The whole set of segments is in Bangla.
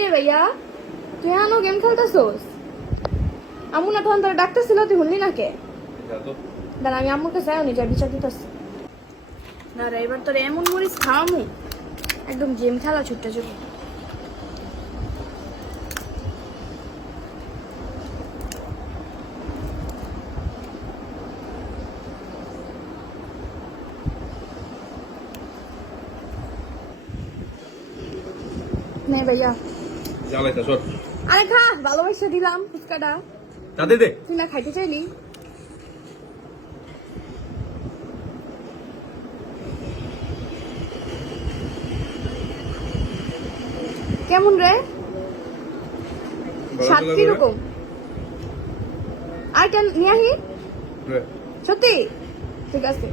রে ভাইয়া তুই এখনো গেম খেলতেছোস? আম্মু না তখন তোর ডাক্তার ছিল, তুই শুনলি না কে? দাঁড়া আমি আম্মুর কাছে আয় যা বিচার দিতেছি। দাঁড়া এবার তোর এমন মরিস খাওয়ামু একদম গেম খেলা ছুটতে যাবো। নে ভাইয়া জ্বালাইতা সর। আরে খা, ভালোবাসা দিলাম ফুচকাটা। তাতে দে। তুই না খাইতে চাইলি? কেমন রে? স্বাদ কিরকম? আর কেন নিয়ে আহি? সত্যি ঠিক আছে,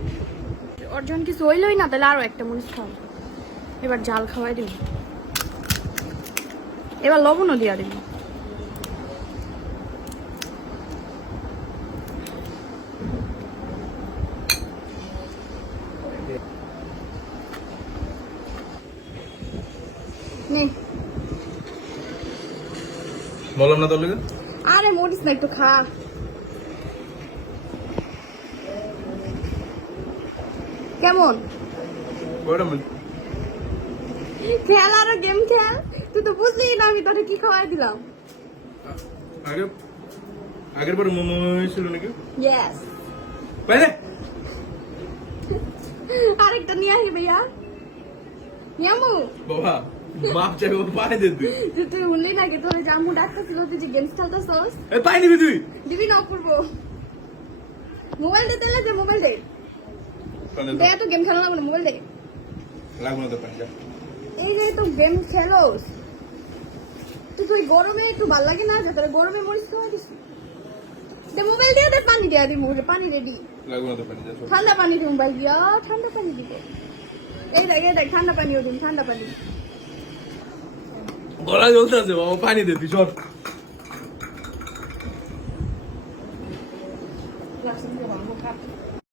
অর্জন কিছু হইলই না তাহলে আরো একটা মরিচ খাও। এবার জাল খাওয়াই দিবি, এবার লবণও দিয়া দিবি। নে বললাম না তোর লেগে। আরে মরিস না, একটু খা। কেমন খেল, আরো গেম খেল। তুই তো বুঝলি না আমি তোকে কি খাওয়াই দিলাম। আগের বার মোমো ছিল নাকি? ইয়েস, বাইরে আরেকটা নিয়ে আসি ভাইয়া। নিয়ামু বাবা বাপ চাই ওর পায়ে দে তুই। তুই শুনলি নাকি তোর জামু ডাক্তার ছিল, তুই যে গেমস খেলতেছস? এই পায়ে নিবি তুই। দিবি না করবো। মোবাইল দে তাহলে, যে মোবাইল দে। দে এত গেম খেলো না, মোবাইল দে। লাগবে না তো পানি যা। এই যে তো গেম খেলোস তুই গরমে একটু ভাল লাগে না যে তোর গরমে মরিস খাওয়া দিস। দে মোবাইল দিয়ে দে, পানি দেয়া দিব, পানি রেডি। লাগবে না তো পানি যা। ঠান্ডা পানি দিব মোবাইল দিয়া, ঠান্ডা পানি দিব। এই দেখ ঠান্ডা পানিও দিন, ঠান্ডা পানি। গলা জ্বলতে আছে বাবা, পানি দে তুই সর।